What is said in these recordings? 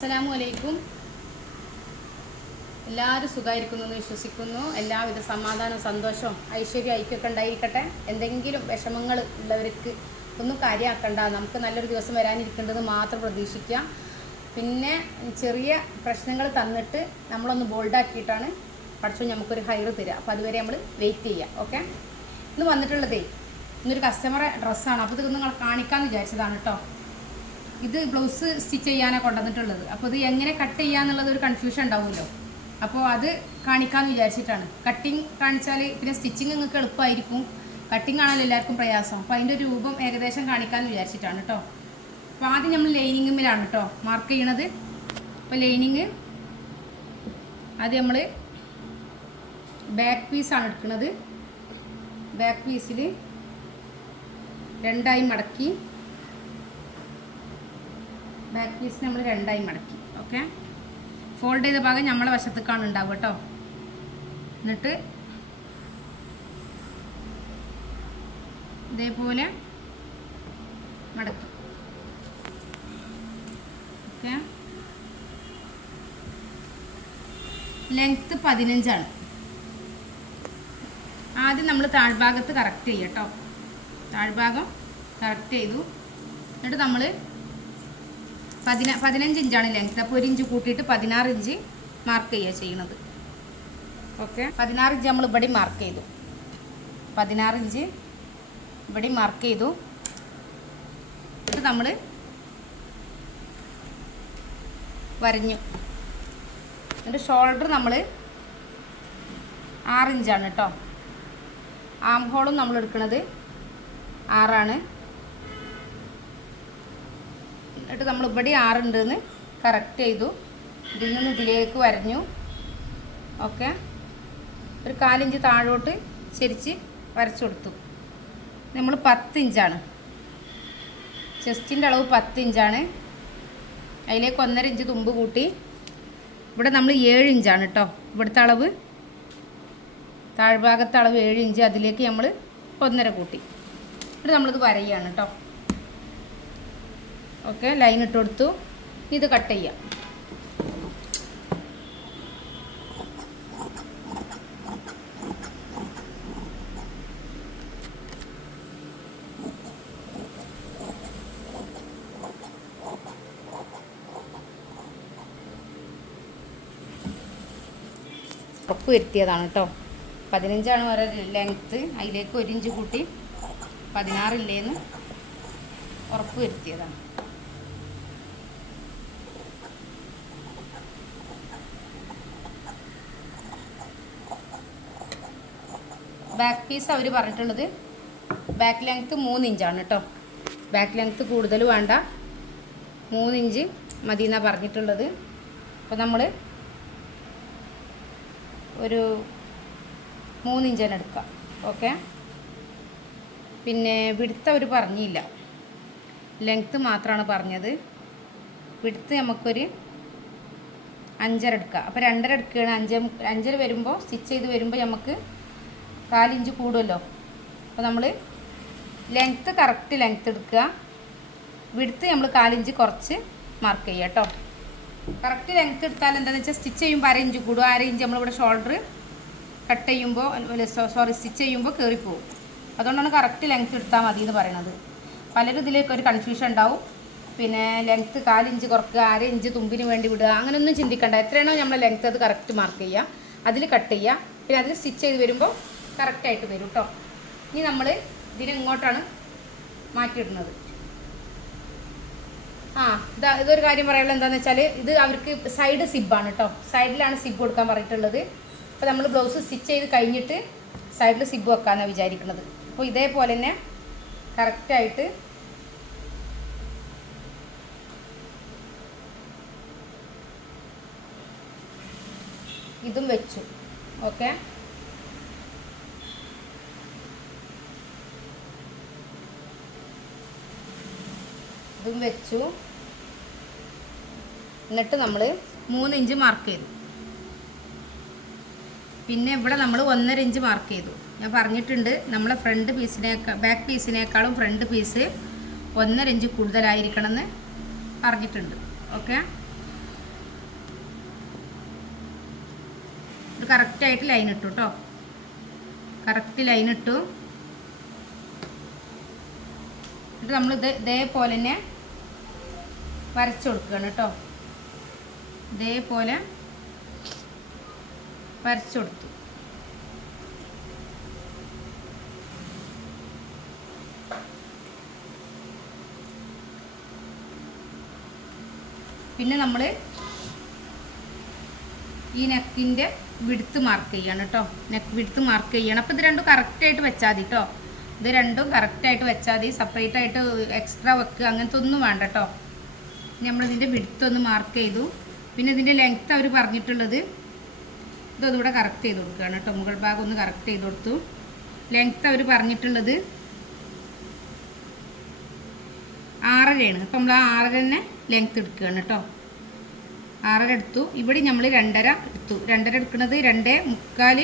അസ്സലാമു അലൈക്കും എല്ലാവരും സുഖമായിരിക്കുന്നു എന്ന് വിശ്വസിക്കുന്നു. എല്ലാവിധ സമാധാനവും സന്തോഷവും ഐശ്വര്യം ഐക്യമൊക്കെ ഉണ്ടായിരിക്കട്ടെ. എന്തെങ്കിലും വിഷമങ്ങൾ ഉള്ളവർക്ക് ഒന്നും കാര്യമാക്കണ്ട നമുക്ക് നല്ലൊരു ദിവസം വരാനിരിക്കേണ്ടത് മാത്രം പ്രതീക്ഷിക്കുക. പിന്നെ ചെറിയ പ്രശ്നങ്ങൾ തന്നിട്ട് നമ്മളൊന്ന് ബോൾഡാക്കിയിട്ടാണ് പഠിച്ചു നമുക്കൊരു ഹയർ തരിക. അപ്പോൾ അതുവരെ നമ്മൾ വെയിറ്റ് ചെയ്യുക. ഓക്കെ ഇന്ന് വന്നിട്ടുള്ളതേ ഇന്നൊരു കസ്റ്റമറെ ഡ്രസ്സാണ് അപ്പോൾ ഇത് നിങ്ങൾ കാണിക്കാമെന്ന് വിചാരിച്ചതാണ് കേട്ടോ ഇത് ബ്ലൗസ് സ്റ്റിച്ച് ചെയ്യാനാണ് കൊണ്ടുവന്നിട്ടുള്ളത്. അപ്പോൾ ഇത് എങ്ങനെ കട്ട് ചെയ്യാന്നുള്ളത് ഒരു കൺഫ്യൂഷൻ ഉണ്ടാവുമല്ലോ. അപ്പോൾ അത് കാണിക്കാമെന്ന് വിചാരിച്ചിട്ടാണ്. കട്ടിങ് കാണിച്ചാൽ പിന്നെ സ്റ്റിച്ചിങ് നിങ്ങൾക്ക് എളുപ്പമായിരിക്കും കട്ടിങ് ആണല്ലോ എല്ലാവർക്കും പ്രയാസം. അപ്പോൾ അതിന്റെ രൂപം ഏകദേശം കാണിക്കാമെന്ന് വിചാരിച്ചിട്ടാണ് കേട്ടോ അപ്പോൾ ആദ്യം നമ്മൾ ലൈനിങ്ങിലാണ് കേട്ടോ മാർക്ക് ചെയ്യണത്. അപ്പോൾ ലൈനിങ് അത് നമ്മൾ ബാക്ക് പീസാണ് എടുക്കുന്നത് ബാക്ക് പീസിൽ രണ്ടായി മടക്കി ബാക്ക് പീസ് നമ്മൾ രണ്ടായി മടക്കി ഓക്കെ ഫോൾഡ് ചെയ്ത ഭാഗം നമ്മളെ വശത്തേക്കാണ് ഉണ്ടാവുക കേട്ടോ എന്നിട്ട് ഇതേപോലെ മടക്കി ഓക്കെ ലെങ്ത്ത് പതിനഞ്ചാണ്. ആദ്യം നമ്മൾ താഴ്ഭാഗത്ത് കറക്റ്റ് ചെയ്യാം കേട്ടോ താഴ്ഭാഗം കറക്റ്റ് ചെയ്തു. എന്നിട്ട് നമ്മൾ പതിന പതിനഞ്ച് ഇഞ്ചാണ് ലെങ്ത് അപ്പോൾ ഒരു ഇഞ്ച് കൂട്ടിയിട്ട് പതിനാറ് ഇഞ്ച് മാർക്ക് ചെയ്യുക ചെയ്യണത് ഓക്കെ പതിനാറ് ഇഞ്ച് നമ്മൾ ഇവിടെ മാർക്ക് ചെയ്തു. പതിനാറ് ഇഞ്ച് ഇവിടെ മാർക്ക് ചെയ്തു. എന്നിട്ട് നമ്മൾ വരഞ്ഞു. എന്നിട്ട് ഷോൾഡർ നമ്മൾ ആറിഞ്ചാണ് കേട്ടോ ആം ഹോളും നമ്മൾ എടുക്കുന്നത് ആറാണ്. എന്നിട്ട് നമ്മൾ ഇവിടെ ആറുണ്ടെന്ന് കറക്റ്റ് ചെയ്തു. ഇതിൽ നിന്ന് ഇതിലേക്ക് വരഞ്ഞു. ഓക്കെ ഒരു കാലിഞ്ച് താഴോട്ട് ചെരിച്ച് വരച്ചു കൊടുത്തു. നമ്മൾ പത്ത് ഇഞ്ചാണ്. ചെസ്റ്റിന്റെ അളവ് പത്ത് ഇഞ്ചാണ്. അതിലേക്ക് ഒന്നര ഇഞ്ച് തുമ്പ് കൂട്ടി. ഇവിടെ നമ്മൾ ഏഴ് ഇഞ്ചാണ് കേട്ടോ ഇവിടുത്തെ അളവ്. താഴ്ഭാഗത്തെ അളവ് ഏഴ് ഇഞ്ച്. അതിലേക്ക് നമ്മൾ ഒന്നര കൂട്ടി. എന്നിട്ട് നമ്മളിത് വരയാണ് കേട്ടോ ഓക്കെ ലൈൻ ഇട്ട് കൊടുത്തു. ഇത് കട്ട് ചെയ്യാം. ഉറപ്പ് വരുത്തിയതാണ് കേട്ടോ പതിനഞ്ചാണ് ഓരോ ലെങ്ത്ത് അതിലേക്ക് ഒരു ഇഞ്ച് കൂട്ടി പതിനാറില്ലേന്ന് ഉറപ്പ് വരുത്തിയതാണ്. ബാക്ക് പീസ് അവർ പറഞ്ഞിട്ടുള്ളത്. ബാക്ക് ലെങ്ത്ത് മൂന്ന് ഇഞ്ചാണ് കേട്ടോ ബാക്ക് ലെങ്ത്ത് കൂടുതൽ വേണ്ട. മൂന്ന് ഇഞ്ച് മതി എന്നാണ് പറഞ്ഞിട്ടുള്ളത്. അപ്പോൾ നമ്മൾ ഒരു മൂന്ന് ഇഞ്ച് തന്നെ എടുക്കാം. ഓക്കെ പിന്നെ വിടുത്ത് അവർ പറഞ്ഞില്ല. ലെങ്ത്ത് മാത്രമാണ് പറഞ്ഞത്. വിടുത്ത് നമുക്കൊരു അഞ്ചര എടുക്കുക അപ്പോൾ രണ്ടര എടുക്കുകയാണ് അഞ്ച് അഞ്ചര വരുമ്പോൾ സ്റ്റിച്ച് ചെയ്ത് വരുമ്പോൾ നമുക്ക് കാലിഞ്ച് കൂടുമല്ലോ അപ്പോൾ നമ്മൾ ലെങ്ത്ത് കറക്റ്റ് ലെങ്ത്ത് എടുക്കുക. വിടുത്ത് നമ്മൾ കാലിഞ്ച് കുറച്ച് മാർക്ക് ചെയ്യുക കേട്ടോ കറക്റ്റ് ലെങ്ത്ത് എടുത്താൽ എന്താണെന്ന് വെച്ചാൽ സ്റ്റിച്ച് ചെയ്യുമ്പോൾ അര ഇഞ്ച് കൂടും. അര ഇഞ്ച് നമ്മളിവിടെ ഷോൾഡർ കട്ട് ചെയ്യുമ്പോൾ സോറി സ്റ്റിച്ച് ചെയ്യുമ്പോൾ കയറിപ്പോവും അതുകൊണ്ടാണ് കറക്റ്റ് ലെങ്ത്ത് എടുത്താൽ മതി എന്ന് പറയണത്. പലരും ഇതിലേക്ക് ഒരു കൺഫ്യൂഷൻ ഉണ്ടാവും. പിന്നെ ലെങ്ത്ത് കാലിഞ്ച് കുറക്കുക അര ഇഞ്ച് തുമ്പിന് വേണ്ടി വിടുക അങ്ങനെയൊന്നും ചിന്തിക്കണ്ട. എത്രയാണോ നമ്മൾ ലെങ്ത്ത് അത് കറക്റ്റ് മാർക്ക് ചെയ്യുക അതിൽ കട്ട് ചെയ്യുക. പിന്നെ അതിൽ സ്റ്റിച്ച് ചെയ്ത് വരുമ്പോൾ കറക്റ്റായിട്ട് വരും കേട്ടോ ഇനി നമ്മൾ ഇതിനെ ഇങ്ങോട്ടാണ് മാറ്റിയിടുന്നത്. ആ ഇതാ ഇതൊരു കാര്യം പറയാനുള്ളത് എന്താണെന്ന് വെച്ചാൽ ഇത് അവർക്ക് സൈഡ് സിബാണ് കേട്ടോ സൈഡിലാണ് സിബ് കൊടുക്കാൻ പറഞ്ഞിട്ടുള്ളത്. അപ്പോൾ നമ്മൾ ബ്ലൗസ് സ്റ്റിച്ച് ചെയ്ത് കഴിഞ്ഞിട്ട് സൈഡിൽ സിബ് വെക്കാമെന്നാണ് വിചാരിക്കുന്നത് അപ്പോൾ ഇതേപോലെ തന്നെ കറക്റ്റായിട്ട് ഇതും വെച്ചു. ഓക്കെ? അതും വെച്ചു. എന്നിട്ട് നമ്മൾ മൂന്ന് ഇഞ്ച് മാർക്ക് ചെയ്തു. പിന്നെ ഇവിടെ നമ്മൾ ഒന്നര ഇഞ്ച് മാർക്ക് ചെയ്തു. ഞാൻ പറഞ്ഞിട്ടുണ്ട് നമ്മളെ ഫ്രണ്ട് പീസിനേക്കാൾ ബാക്ക് പീസിനേക്കാളും ഫ്രണ്ട് പീസ് ഒന്നര ഇഞ്ച് കൂടുതലായിരിക്കണം എന്ന് പറഞ്ഞിട്ടുണ്ട്. ഓക്കെ ഇത് കറക്റ്റായിട്ട് ലൈൻ ഇട്ടു കേട്ടോ കറക്റ്റ് ലൈൻ ഇട്ടു. എന്നിട്ട് നമ്മൾ ഇത് ഇതേപോലെ തന്നെ വരച്ചു കൊടുക്കുകയാണ് കേട്ടോ ഇതേപോലെ വരച്ചു കൊടുത്തു പിന്നെ നമ്മൾ ഈ നെക്കിന്റെ വിടുത്ത് മാർക്ക് ചെയ്യണം കേട്ടോ നെക്ക് വിടുത്ത് മാർക്ക് ചെയ്യണം. അപ്പോൾ ഇത് രണ്ടും കറക്റ്റായിട്ട് വെച്ചാൽ മതി കേട്ടോ ഇത് രണ്ടും കറക്റ്റായിട്ട് വെച്ചാൽ മതി. സെപ്പറേറ്റ് ആയിട്ട് എക്സ്ട്രാ വെക്കുക അങ്ങനത്തെ ഒന്നും വേണ്ട കേട്ടോ നമ്മളിതിന്റെ വിടുത്ത് ഒന്ന് മാർക്ക് ചെയ്തു. പിന്നെ ഇതിന്റെ ലെങ്ത്ത് അവർ പറഞ്ഞിട്ടുള്ളത് ഇതൊന്നുകൂടെ കറക്റ്റ് ചെയ്ത് കൊടുക്കുകയാണ് കേട്ടോ. മുകൾ ഭാഗം ഒന്ന് കറക്റ്റ് ചെയ്ത് കൊടുത്തു. ലെങ്ത്ത് അവർ പറഞ്ഞിട്ടുള്ളത് ആറരയാണ്. അപ്പം നമ്മൾ ആ ആറര തന്നെ ലെങ്ത്ത് എടുക്കുകയാണ് കേട്ടോ. ആറര എടുത്തു. ഇവിടെ നമ്മൾ രണ്ടര എടുത്തു. രണ്ടര എടുക്കുന്നത് രണ്ട് മുക്കാൽ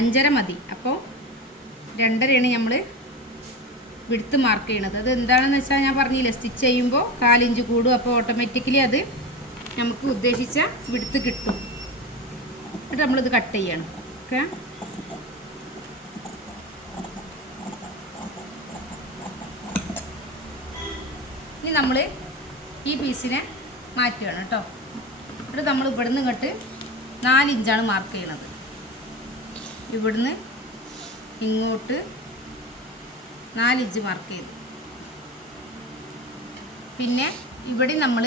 അഞ്ചര മതി. അപ്പോൾ രണ്ടരയാണ് നമ്മൾ വിടുത്ത് മാർക്ക് ചെയ്യണത്. അത് എന്താണെന്ന് വെച്ചാൽ ഞാൻ പറഞ്ഞില്ല സ്റ്റിച്ച് ചെയ്യുമ്പോൾ കാലിഞ്ച് കൂടും അപ്പോൾ ഓട്ടോമാറ്റിക്കലി അത് നമുക്ക് ഉദ്ദേശിച്ച വിടുത്ത് കിട്ടും. എന്നിട്ട് നമ്മളിത് കട്ട് ചെയ്യണം. ഓക്കെ ഇനി നമ്മൾ ഈ പീസിനെ മാറ്റുകയാണ് കേട്ടോ എന്നിട്ട് നമ്മൾ ഇവിടുന്ന് ഇങ്ങോട്ട് നാലിഞ്ചാണ് മാർക്ക് ചെയ്യണത്. ഇവിടുന്ന് ഇങ്ങോട്ട് നാല് ഇഞ്ച് മാർക്ക് ചെയ്തു. പിന്നെ ഇവിടെ നമ്മൾ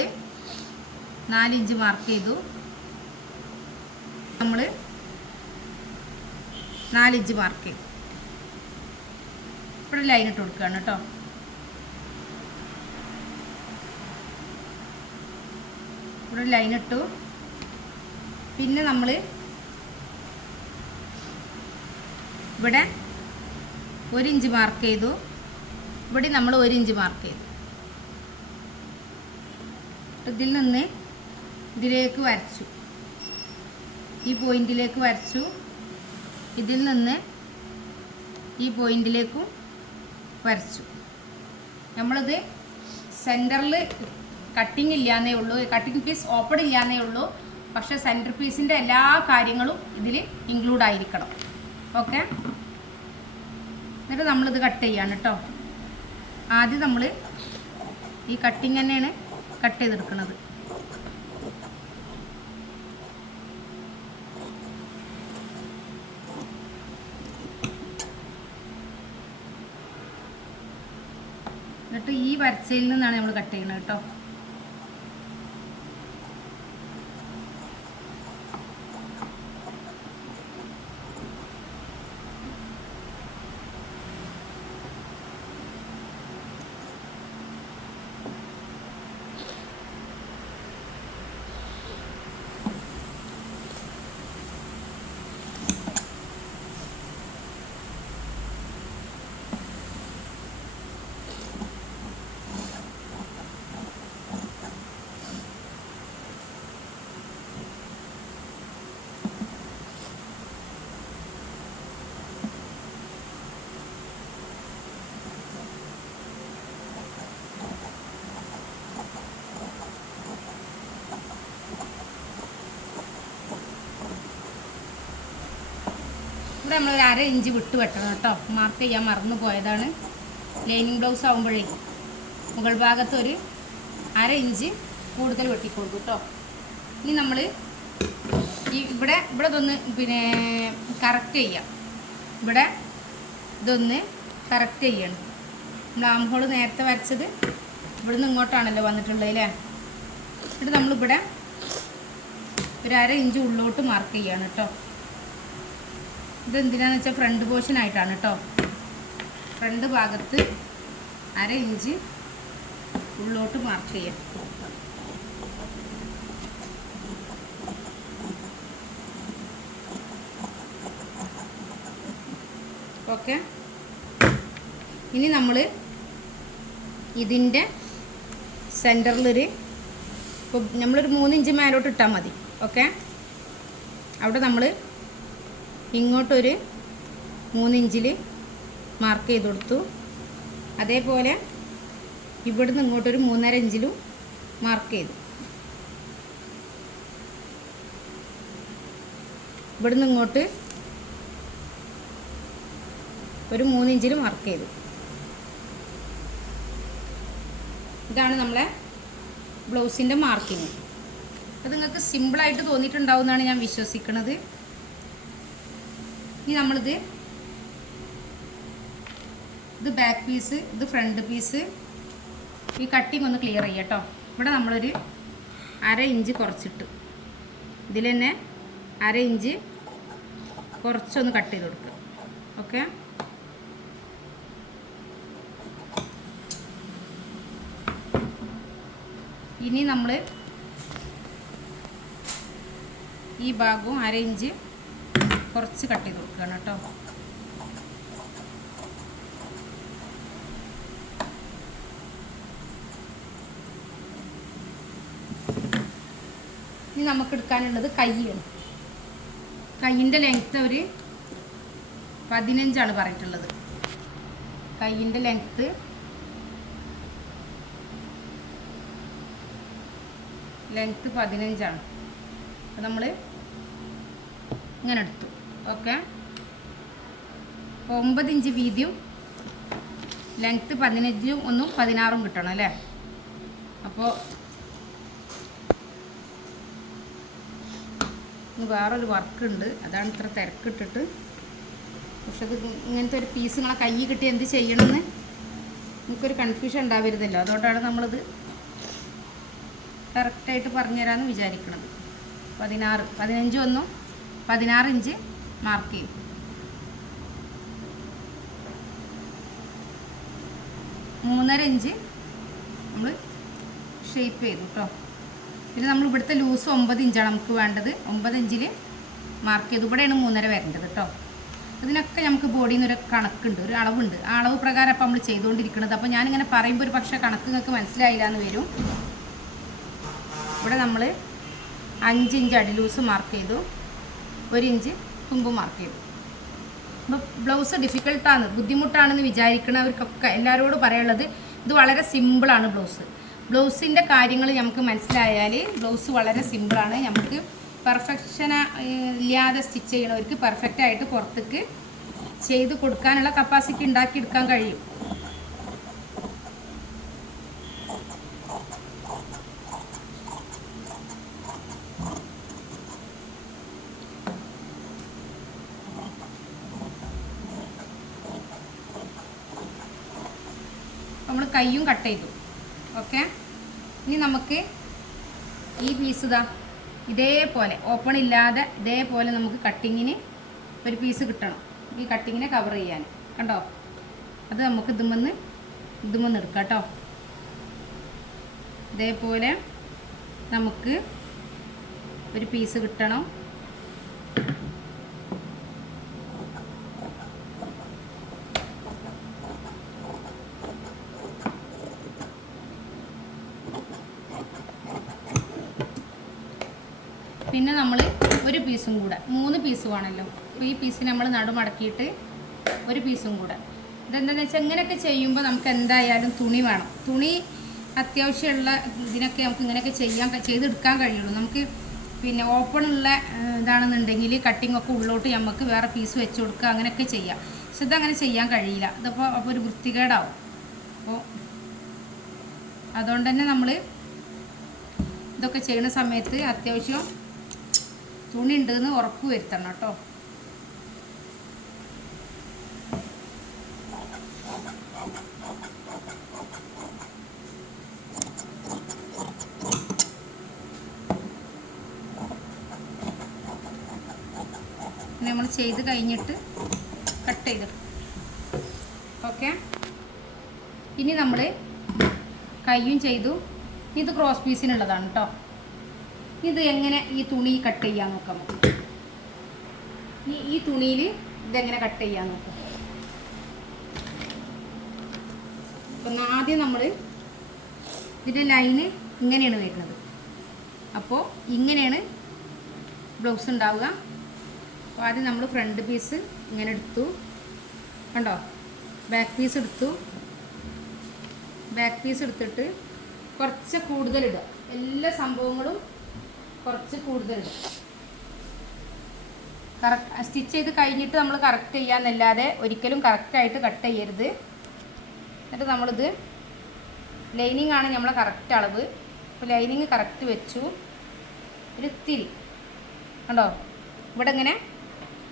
നാല് ഇഞ്ച് മാർക്ക് ചെയ്തു. നമ്മൾ നാല് ഇഞ്ച് മാർക്ക് ചെയ്തു. ഇവിടെ ലൈൻ ഇട്ട് കൊടുക്കുകയാണ് കേട്ടോ. ഇവിടെ ലൈൻ ഇട്ടു. പിന്നെ നമ്മൾ ഇവിടെ ഒരു ഇഞ്ച് മാർക്ക് ചെയ്തു. ഇവിടെ നമ്മൾ ഒരു ഇഞ്ച് മാർക്ക് ചെയ്തു. ഇതിൽ നിന്ന് ഇതിലേക്ക് വരച്ചു. ഈ പോയിന്റിലേക്ക് വരച്ചു. ഇതിൽ നിന്ന് ഈ പോയിന്റിലേക്കും വരച്ചു. നമ്മളിത് സെന്ററിൽ കട്ടിങ് ഇല്ലാന്നേ ഉള്ളൂ. കട്ടിങ് പീസ് ഓപ്പൺ ഇല്ലാന്നേ ഉള്ളൂ. പക്ഷേ സെന്റർ പീസിന്റെ എല്ലാ കാര്യങ്ങളും ഇതിൽ ഇൻക്ലൂഡ് ആയിരിക്കണം. ഓക്കെ എന്നിട്ട് നമ്മളിത് കട്ട് ചെയ്യാണ് കേട്ടോ ആദ്യം നമ്മൾ ഈ കട്ടിങ് തന്നെയാണ് കട്ട് ചെയ്തെടുക്കുന്നത് എന്നിട്ട് ഈ വരച്ചയിൽ നിന്നാണ് നമ്മൾ കട്ട് ചെയ്യുന്നത് കേട്ടോ ഇവിടെ നമ്മൾ ഒരു അര ഇഞ്ച് വിട്ട് വെട്ടണം കേട്ടോ. മാർക്ക് ചെയ്യാൻ മറന്നു പോയതാണ്. ലൈനിങ് ബ്ലൗസ് ആകുമ്പോഴേ മുകൾ ഭാഗത്ത് ഒരു അര ഇഞ്ച് കൂടുതൽ വെട്ടിക്കൊടുക്കും കേട്ടോ. ഇനി നമ്മൾ ഈ ഇവിടെ ഇവിടെ ഇതൊന്ന് പിന്നെ കറക്റ്റ് ചെയ്യാം. ഇവിടെ ഇതൊന്ന് കറക്റ്റ് ചെയ്യണം. നമ്മൾ ആം ഹോൾ നേരത്തെ വരച്ചത് ഇവിടുന്ന് ഇങ്ങോട്ടാണല്ലോ വന്നിട്ടുള്ളത് അല്ലേ? എന്നിട്ട് നമ്മളിവിടെ ഒരു അര ഇഞ്ച് ഉള്ളോട്ട് മാർക്ക് ചെയ്യാണ് കേട്ടോ. ഇത് എന്തിനാന്ന് വെച്ചാൽ ഫ്രണ്ട് പോർഷൻ ആയിട്ടാണ് കേട്ടോ ഫ്രണ്ട് ഭാഗത്ത് അര ഇഞ്ച് ഉള്ളോട്ട് മാർക്ക് ചെയ്യാം. ഓക്കെ ഇനി നമ്മൾ ഇതിന്റെ സെന്ററിലൊരു ഇപ്പോൾ നമ്മളൊരു മൂന്നിഞ്ച് മേലോട്ട് ഇട്ടാൽ മതി. ഓക്കെ അവിടെ നമ്മൾ ഇങ്ങോട്ടൊരു മൂന്നിഞ്ചിൽ മാർക്ക് ചെയ്ത് കൊടുത്തു. അതേപോലെ ഇവിടുന്ന് ഇങ്ങോട്ടൊരു മൂന്നര ഇഞ്ചിലും മാർക്ക് ചെയ്തു. ഇവിടുന്ന് ഇങ്ങോട്ട് ഒരു മൂന്നിഞ്ചിൽ മാർക്ക് ചെയ്തു. ഇതാണ് നമ്മളെ ബ്ലൗസിന്റെ മാർക്കിങ് അത് നിങ്ങൾക്ക് സിമ്പിളായിട്ട് തോന്നിയിട്ടുണ്ടാവും എന്നാണ് ഞാൻ വിശ്വസിക്കുന്നത് ഇനി നമ്മളിത് ഇത് ബാക്ക് പീസ് ഇത് ഫ്രണ്ട് പീസ് ഈ കട്ടിങ് ഒന്ന് ക്ലിയർ ചെയ്യാം കേട്ടോ ഇവിടെ നമ്മളൊരു അര ഇഞ്ച് കുറച്ചിട്ട്. ഇതിൽ തന്നെ അര ഇഞ്ച് കുറച്ചൊന്ന് കട്ട് ചെയ്ത് കൊടുക്കുക ഓക്കെ ഇനി നമ്മൾ ഈ ഭാഗവും അര ഇഞ്ച് കുറച്ച് കട്ട് ചെയ്ത് കൊടുക്കുകയാണ് കേട്ടോ. ഇനി നമുക്ക് എടുക്കാനുള്ളത് കൈയാണ് കൈയിന്റെ ലെങ്ത്ത് ഒരു പതിനഞ്ചാണ് പറഞ്ഞിട്ടുള്ളത്. കൈയിന്റെ ലെങ്ത്ത് ലെങ്ത്ത് പതിനഞ്ചാണ്. അപ്പോൾ നമ്മൾ ഇങ്ങനെ എടുത്തു. ഓക്കെ ഒമ്പത് ഇഞ്ച് വീതിയും ലെങ്ത്ത് പതിനഞ്ചും ഒന്നും പതിനാറും കിട്ടണം അല്ലേ? അപ്പോൾ വേറൊരു വർക്ക് ഉണ്ട്. അതാണ് ഇത്ര തിരക്കിട്ടിട്ട്. പക്ഷെ അത് ഇങ്ങനത്തെ ഒരു പീസ് നിങ്ങളെ കൈ കിട്ടി എന്ത് ചെയ്യണമെന്ന് നമുക്കൊരു കൺഫ്യൂഷൻ ഉണ്ടാവരുതല്ലോ. അതുകൊണ്ടാണ് നമ്മളിത് കറക്റ്റായിട്ട് പറഞ്ഞുതരാമെന്ന് വിചാരിക്കുന്നത് പതിനാറ് പതിനഞ്ച് ഒന്നും പതിനാറ് ഇഞ്ച് മാർക്ക് ചെയ്യും മൂന്നര ഇഞ്ച് നമ്മൾ ഷേപ്പ് ചെയ്തു കേട്ടോ പിന്നെ നമ്മൾ ഇവിടുത്തെ ലൂസ് ഒമ്പത് ഇഞ്ചാണ് നമുക്ക് വേണ്ടത്. ഒമ്പത് ഇഞ്ചിൽ മാർക്ക് ചെയ്തു. ഇവിടെയാണ് മൂന്നര വരേണ്ടത് കേട്ടോ ഇതിനൊക്കെ നമുക്ക് ബോഡിയിൽ നിന്ന് ഒരു കണക്കുണ്ട് ഒരു അളവുണ്ട്. ആ അളവ് പ്രകാരം അപ്പം നമ്മൾ ചെയ്തുകൊണ്ടിരിക്കുന്നത് അപ്പോൾ ഞാനിങ്ങനെ പറയുമ്പോൾ ഒരു പക്ഷേ കണക്ക് നിങ്ങൾക്ക് മനസ്സിലായില്ല എന്ന് വരും. ഇവിടെ നമ്മൾ അഞ്ച് ഇഞ്ച് അടി ലൂസ് മാർക്ക് ചെയ്തു. ഒരു ഇഞ്ച് തുമ്പ് മാർക്ക് ചെയ്തു അപ്പോൾ ബ്ലൗസ് ഡിഫിക്കൽട്ടാണ് ബുദ്ധിമുട്ടാണെന്ന് വിചാരിക്കുന്നവർക്കൊക്കെ എല്ലാവരോടും പറയാനുള്ളത് ഇത് വളരെ സിമ്പിളാണ് ബ്ലൗസ് ബ്ലൗസിന്റെ കാര്യങ്ങൾ നമുക്ക് മനസ്സിലായാൽ ബ്ലൗസ് വളരെ സിമ്പിളാണ് നമുക്ക് പെർഫെക്ഷന ഇല്ലാതെ സ്റ്റിച്ച് ചെയ്യണവർക്ക് പെർഫെക്റ്റായിട്ട് പുറത്തേക്ക് ചെയ്ത് കൊടുക്കാനുള്ള കപ്പാസിറ്റി ഉണ്ടാക്കിയെടുക്കാൻ കഴിയും നമ്മൾ കയ്യും കട്ട് ചെയ്തു ഓക്കെ? ഇനി നമുക്ക് ഈ പീസ് ഇതാ ഇതേപോലെ ഓപ്പൺ ഇല്ലാതെ ഇതേപോലെ നമുക്ക് കട്ടിങ്ങിന് ഒരു പീസ് കിട്ടണം. ഈ കട്ടിങ്ങിനെ കവർ ചെയ്യാൻ. കണ്ടോ? അത് നമുക്ക് ഇതുമെന്ന് ഇതുമെന്ന് എടുക്കാം കേട്ടോ ഇതേപോലെ നമുക്ക് ഒരു പീസ് കിട്ടണം പിന്നെ നമ്മൾ ഒരു പീസും കൂടെ. മൂന്ന് പീസ് വേണമല്ലോ. അപ്പോൾ ഈ പീസ് നമ്മൾ നടുമടക്കിയിട്ട് ഒരു പീസും കൂടെ. ഇതെന്താണെന്ന് വെച്ചാൽ ഇങ്ങനെയൊക്കെ ചെയ്യുമ്പോൾ നമുക്ക് എന്തായാലും തുണി വേണം. തുണി അത്യാവശ്യമുള്ള ഇതിനൊക്കെ നമുക്ക് ഇങ്ങനെയൊക്കെ ചെയ്യാൻ ചെയ്തെടുക്കാൻ കഴിയുള്ളൂ. നമുക്ക് പിന്നെ ഓപ്പൺ ഉള്ള ഇതാണെന്നുണ്ടെങ്കിൽ കട്ടിംഗ് ഒക്കെ ഉള്ളോട്ട് നമുക്ക് വേറെ പീസ് വെച്ച് കൊടുക്കുക അങ്ങനെയൊക്കെ ചെയ്യാം. പക്ഷെ ഇതങ്ങനെ ചെയ്യാൻ കഴിയില്ല. ഇതിപ്പോൾ അപ്പോൾ ഒരു വൃത്തികേടാവും. അപ്പോൾ അതുകൊണ്ട് തന്നെ നമ്മൾ ഇതൊക്കെ ചെയ്യുന്ന സമയത്ത് അത്യാവശ്യം തുണി ഉണ്ടെന്ന് ഉറപ്പ് വരുത്തണം കേട്ടോ. നമ്മൾ ചെയ്ത് കഴിഞ്ഞിട്ട് കട്ട് ചെയ്തിടും ഓക്കെ? ഇനി നമ്മൾ കയ്യും ചെയ്തു. ഇത് ക്രോസ് പീസിനുള്ളതാണ് കേട്ടോ. ഇത് എങ്ങനെ ഈ തുണി കട്ട് ചെയ്യാൻ നോക്കാം? ഈ തുണിയിൽ ഇതെങ്ങനെ കട്ട് ചെയ്യാൻ നോക്കാം? അപ്പം ആദ്യം നമ്മൾ ഇതിന്റെ ലൈന് ഇങ്ങനെയാണ് വരുന്നത്. അപ്പോൾ ഇങ്ങനെയാണ് ബ്ലൗസ് ഉണ്ടാവുക. അപ്പോൾ ആദ്യം നമ്മൾ ഫ്രണ്ട് പീസ് ഇങ്ങനെ എടുത്തു. കണ്ടോ? ബാക്ക് പീസ് എടുത്തു. ബാക്ക് പീസ് എടുത്തിട്ട് കുറച്ച് കൂടുതലിടുക എല്ലാ സംഭവങ്ങളും കുറച്ച് കൂടുതൽ ഇടുക കറക്റ്റ് സ്റ്റിച്ച് ചെയ്ത് കഴിഞ്ഞിട്ട് നമ്മൾ കറക്റ്റ് ചെയ്യാന്നല്ലാതെ ഒരിക്കലും കറക്റ്റായിട്ട് കട്ട് ചെയ്യരുത്. എന്നിട്ട് നമ്മളിത് ലൈനിങ് ആണ് നമ്മളെ കറക്റ്റ് അളവ്. അപ്പോൾ ലൈനിങ് കറക്റ്റ് വെച്ചു. ഒരു തിരി കണ്ടോ? ഇവിടെ ഇങ്ങനെ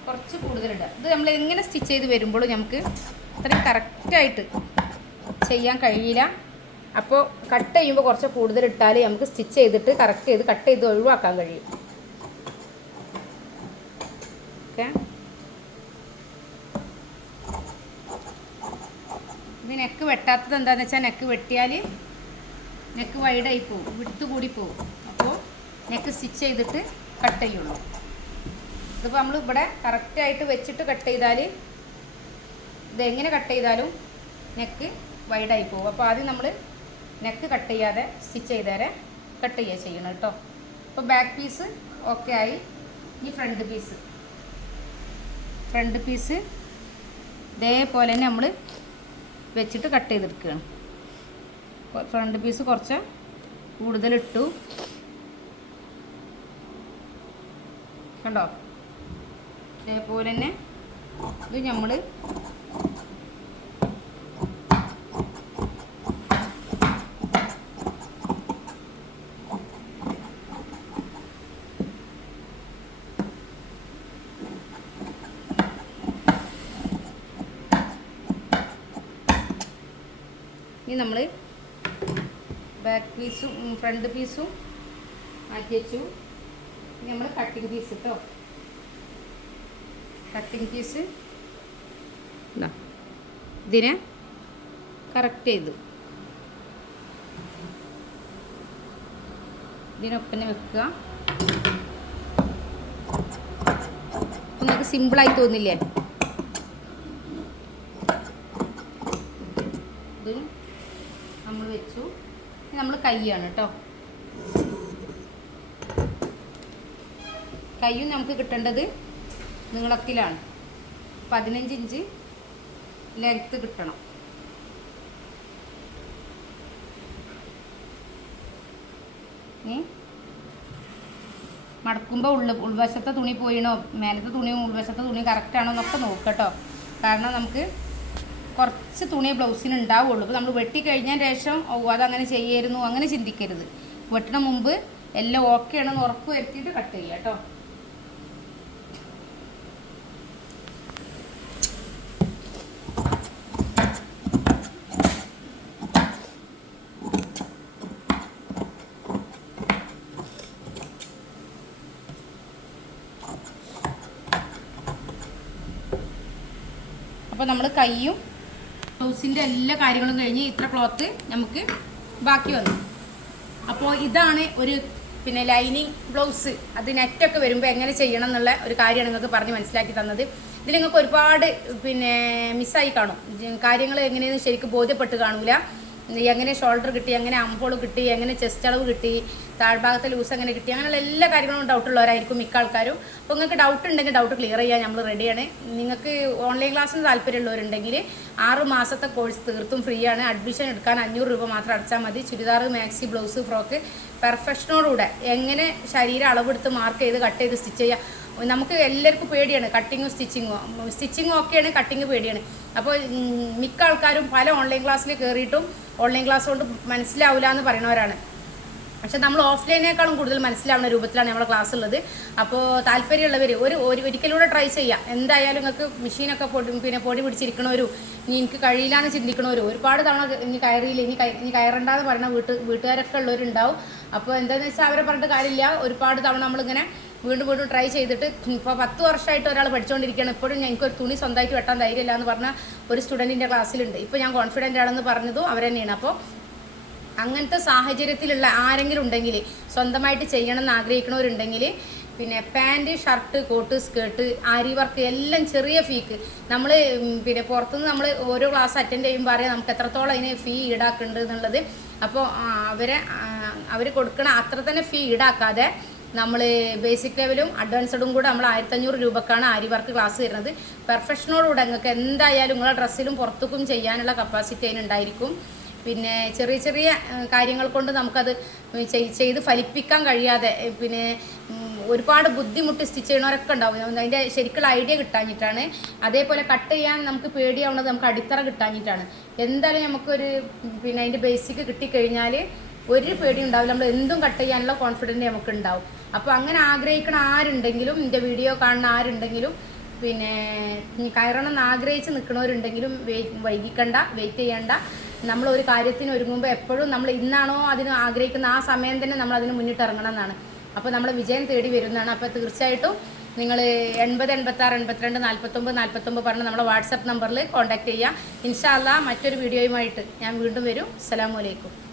കുറച്ച് കൂടുതലിടുക ഇത് നമ്മൾ എങ്ങനെ സ്റ്റിച്ച് ചെയ്ത് വരുമ്പോഴും നമുക്ക് അത്രയും കറക്റ്റായിട്ട് ചെയ്യാൻ കഴിയില്ല. അപ്പോൾ കട്ട് ചെയ്യുമ്പോൾ കുറച്ച് കൂടുതൽ ഇട്ടാൽ നമുക്ക് സ്റ്റിച്ച് ചെയ്തിട്ട് കറക്റ്റ് ചെയ്ത് കട്ട് ചെയ്ത് ഒഴിവാക്കാൻ കഴിയും. ഓക്കെ ഇത് നെക്ക് വെട്ടാത്തത് എന്താണെന്ന് വെച്ചാൽ നെക്ക് വെട്ടിയാൽ നെക്ക് വൈഡായി പോവും വിടുത്ത് കൂടി പോവും. അപ്പോൾ നെക്ക് സ്റ്റിച്ച് ചെയ്തിട്ട് കട്ട് ചെയ്യുള്ളൂ ഇതിപ്പോൾ നമ്മൾ ഇവിടെ കറക്റ്റായിട്ട് വെച്ചിട്ട് കട്ട് ചെയ്താൽ ഇതെങ്ങനെ കട്ട് ചെയ്താലും നെക്ക് വൈഡായി പോകും അപ്പോൾ ആദ്യം നമ്മൾ നെക്ക് കട്ട് ചെയ്യാതെ സ്റ്റിച്ച് ചെയ്തേരെ കട്ട് ചെയ്യുക ചെയ്യണം കേട്ടോ അപ്പോൾ ബാക്ക് പീസ് ഓക്കെ ആയി. ഇനി ഫ്രണ്ട് പീസ് ഫ്രണ്ട് പീസ് ഇതേപോലെ തന്നെ നമ്മൾ വെച്ചിട്ട് കട്ട് ചെയ്തെടുക്കുകയാണ് ഫ്രണ്ട് പീസ് കുറച്ച് കൂടുതലിട്ടു കണ്ടോ? ഇതേപോലെ തന്നെ ഇത് നമ്മൾ ഇനി നമ്മൾ ബാക്ക് പീസും ഫ്രണ്ട് പീസും മാറ്റി വെച്ചു. നമ്മൾ കട്ടിങ് പീസ് കേട്ടോ കട്ടിങ് പീസ് ഇതിനെ കറക്റ്റ് ചെയ്തു. ഇതിനൊപ്പം വെക്കുക. നിങ്ങൾക്ക് സിമ്പിളായി തോന്നില്ലേ ഇത് നമ്മൾ വെച്ചു നമ്മൾ കൈയാണ് കേട്ടോ കയ്യും നമുക്ക് കിട്ടേണ്ടത് നീളത്തിലാണ്. പതിനഞ്ച് ഇഞ്ച് ലെങ്ത്ത് കിട്ടണം. മടക്കുമ്പോൾ ഉള്ള ഉൾവശത്തെ തുണി പോയിണോ മേലത്തെ തുണിയും ഉൾവശത്തെ തുണി കറക്റ്റാണോ എന്നൊക്കെ നോക്കട്ടോ കാരണം നമുക്ക് കുറച്ച് തുണിയെ ബ്ലൗസിന് ഉണ്ടാവുള്ളൂ. അപ്പോൾ നമ്മൾ വെട്ടി ശേഷം ഓ അതങ്ങനെ ചെയ്യായിരുന്നു അങ്ങനെ ചിന്തിക്കരുത്. വെട്ടണ മുമ്പ് എല്ലാം ഓക്കെ ആണെന്ന് ഉറപ്പ് വരുത്തിയിട്ട് കട്ട് ചെയ്യുക കേട്ടോ. അപ്പോൾ നമ്മൾ കൈയും ബ്ലൗസിന്റെ എല്ലാ കാര്യങ്ങളും കഴിഞ്ഞ് ഇത്ര ക്ലോത്ത് നമുക്ക് ബാക്കി വന്നു. അപ്പോൾ ഇതാണ് ഒരു പിന്നെ ലൈനിങ് ബ്ലൗസ്. അത് നെറ്റൊക്കെ വരുമ്പോൾ എങ്ങനെ ചെയ്യണം എന്നുള്ള ഒരു കാര്യമാണ് നിങ്ങൾക്ക് പറഞ്ഞ് മനസ്സിലാക്കി തന്നത്. ഇതിൽ നിങ്ങൾക്ക് ഒരുപാട് പിന്നെ മിസ്സായി കാണും. കാര്യങ്ങൾ എങ്ങനെയെന്ന് ശരിക്കും ബോധ്യപ്പെട്ട് കാണൂല. എങ്ങനെ ഷോൾഡർ കിട്ടി എങ്ങനെ അമ്പോൾ കിട്ടി എങ്ങനെ ചെസ്റ്റ് അളവ് കിട്ടി താഴ്ഭാഗത്തെ ലൂസ് എങ്ങനെ കിട്ടി. അങ്ങനെയുള്ള എല്ലാ കാര്യങ്ങളും ഡൗട്ടുള്ളവരായിരിക്കും മിക്ക ആൾക്കാരും. അപ്പോൾ നിങ്ങൾക്ക് ഡൗട്ട് ഉണ്ടെങ്കിൽ ഡൗട്ട് ക്ലിയർ ചെയ്യാൻ നമ്മൾ റെഡിയാണ് നിങ്ങൾക്ക് ഓൺലൈൻ ക്ലാസ്സിന് താല്പര്യമുള്ളവരുണ്ടെങ്കിൽ ആറ് മാസത്തെ കോഴ്സ് തീർത്തും ഫ്രീ ആണ്. അഡ്മിഷൻ എടുക്കാൻ അഞ്ഞൂറ് രൂപ മാത്രം അടച്ചാൽ മതി. ചുരിദാർ മാക്സി ബ്ലൗസ് ഫ്രോക്ക് പെർഫെക്ഷനോടുകൂടെ എങ്ങനെ ശരീരം അളവെടുത്ത് മാർക്ക് ചെയ്ത് കട്ട് ചെയ്ത് സ്റ്റിച്ച് ചെയ്യുക നമുക്ക് എല്ലാവർക്കും പേടിയാണ് കട്ടിങ്ങും സ്റ്റിച്ചിങ്ങും സ്റ്റിച്ചിങ്ങും ഒക്കെയാണ് കട്ടിങ് പേടിയാണ്. അപ്പോൾ മിക്ക ആൾക്കാരും പല ഓൺലൈൻ ക്ലാസ്സിൽ കയറിയിട്ടും ഓൺലൈൻ ക്ലാസ് കൊണ്ട് മനസ്സിലാവില്ല എന്ന് പറയുന്നവരാണ്. പക്ഷെ നമ്മൾ ഓഫ്ലൈനേക്കാളും കൂടുതൽ മനസ്സിലാവുന്ന രൂപത്തിലാണ് നമ്മുടെ ക്ലാസ് ഉള്ളത്. അപ്പോൾ താല്പര്യമുള്ളവർ ഒരു ഒരു ഒരിക്കലൂടെ ട്രൈ ചെയ്യാം. എന്തായാലും നിങ്ങൾക്ക് മെഷീനൊക്കെ പൊടി പിന്നെ പൊടി പിടിച്ചിരിക്കണവരും ഇനി എനിക്ക് കഴിയില്ല എന്ന് ചിന്തിക്കണവരും ഒരുപാട് തവണ ഇനി കയറിയില്ല ഇനി ഇനി കയറണ്ടെന്ന് പറയുന്ന വീട്ട് വീട്ടുകാരൊക്കെ ഉള്ളവരുണ്ടാവും. അപ്പോൾ എന്താണെന്ന് വെച്ചാൽ അവരെ പറഞ്ഞിട്ട് കാര്യമില്ല. ഒരുപാട് തവണ നമ്മളിങ്ങനെ വീണ്ടും വീണ്ടും ട്രൈ ചെയ്തിട്ട് ഇപ്പോൾ പത്ത് വർഷമായിട്ട് ഒരാൾ പഠിച്ചുകൊണ്ടിരിക്കുകയാണ് ഇപ്പോഴും ഒരു തുണി സ്വന്തമായിട്ട് വെട്ടാൻ ധൈര്യമില്ല എന്ന് പറഞ്ഞ ഒരു സ്റ്റുഡന്റിന്റെ ക്ലാസ്സിലുണ്ട് ഇപ്പോൾ ഞാൻ കോൺഫിഡന്റ് ആണെന്ന് പറഞ്ഞതും അവരെന്നെയാണ്. അപ്പോൾ അങ്ങനത്തെ സാഹചര്യത്തിലുള്ള ആരെങ്കിലും ഉണ്ടെങ്കിൽ സ്വന്തമായിട്ട് ചെയ്യണം എന്ന് ആഗ്രഹിക്കണവരുണ്ടെങ്കിൽ പിന്നെ pant shirt coat skirt aari work എല്ലാം ചെറിയ ഫീക്ക് നമ്മൾ പിന്നെ പുറത്തുനിന്ന് നമ്മൾ ഓരോ ക്ലാസ് അറ്റൻഡ് ചെയ്യുമ്പോൾ അറിയാം നമുക്ക് എത്രത്തോളം അതിന് ഫീ ഈടാക്കുന്നുണ്ട് എന്നുള്ളത്. അപ്പോൾ അവരെ അവർ കൊടുക്കണ അത്ര തന്നെ ഫീ ഈടാക്കാതെ നമ്മൾ ബേസിക് ലെവലും അഡ്വാൻസ്ഡും കൂടെ നമ്മൾ ആയിരത്തഞ്ഞൂറ് രൂപക്കാണ് ആരി വർക്ക് ക്ലാസ് തരുന്നത് പെർഫെക്ഷനോടുകൂടെ നിങ്ങൾക്ക് എന്തായാലും നിങ്ങളുടെ ഡ്രസ്സിലും പുറത്തേക്കും ചെയ്യാനുള്ള കപ്പാസിറ്റി അതിനുണ്ടായിരിക്കും. പിന്നെ ചെറിയ ചെറിയ കാര്യങ്ങൾ കൊണ്ട് നമുക്കത് ചെയ്- ചെയ്ത് ഫലിപ്പിക്കാൻ കഴിയാതെ പിന്നെ ഒരുപാട് ബുദ്ധിമുട്ട് സ്റ്റിച്ച് ചെയ്യണവരൊക്കെ ഉണ്ടാവും. അതിന്റെ ശരിക്കുള്ള ഐഡിയ കിട്ടാഞ്ഞിട്ടാണ്. അതേപോലെ കട്ട് ചെയ്യാൻ നമുക്ക് പേടിയാവുന്നത് നമുക്ക് അടിത്തറ കിട്ടാഞ്ഞിട്ടാണ്. എന്തായാലും നമുക്കൊരു പിന്നെ അതിന്റെ ബേസിക് കിട്ടിക്കഴിഞ്ഞാൽ ഒരു പേടി ഉണ്ടാവില്ല. നമ്മൾ എന്തും കട്ട് ചെയ്യാനുള്ള കോൺഫിഡന്റ് നമുക്ക് ഉണ്ടാവും അപ്പോൾ അങ്ങനെ ആഗ്രഹിക്കണ ആരുണ്ടെങ്കിലും എന്റെ വീഡിയോ കാണുന്ന ആരുണ്ടെങ്കിലും പിന്നെ കയറണം എന്ന് ആഗ്രഹിച്ച് നിൽക്കണവരുണ്ടെങ്കിലും വൈകിക്കണ്ട വെയിറ്റ് ചെയ്യണ്ട. നമ്മൾ ഒരു കാര്യത്തിന് ഒരുങ്ങുമ്പോൾ എപ്പോഴും നമ്മൾ ഇന്നാണോ അതിന് ആഗ്രഹിക്കുന്ന ആ സമയം തന്നെ നമ്മൾ അതിന് മുന്നിട്ട് ഇറങ്ങണം എന്നാണ്. അപ്പോൾ നമ്മൾ വിജയം തേടി വരുന്നതാണ്. അപ്പോൾ തീർച്ചയായിട്ടും നിങ്ങൾ എൺപത് എൺപത്താറ് എൺപത്തിരണ്ട് നാൽപ്പത്തൊമ്പത് നാൽപ്പത്തൊമ്പത് പറഞ്ഞ് നമ്മുടെ വാട്സപ്പ് നമ്പറിൽ കോൺടാക്ട് ചെയ്യുക ഇൻഷാല്ല മറ്റൊരു വീഡിയോയുമായിട്ട് ഞാൻ വീണ്ടും വരും. അസ്സലാമു അലൈക്കും.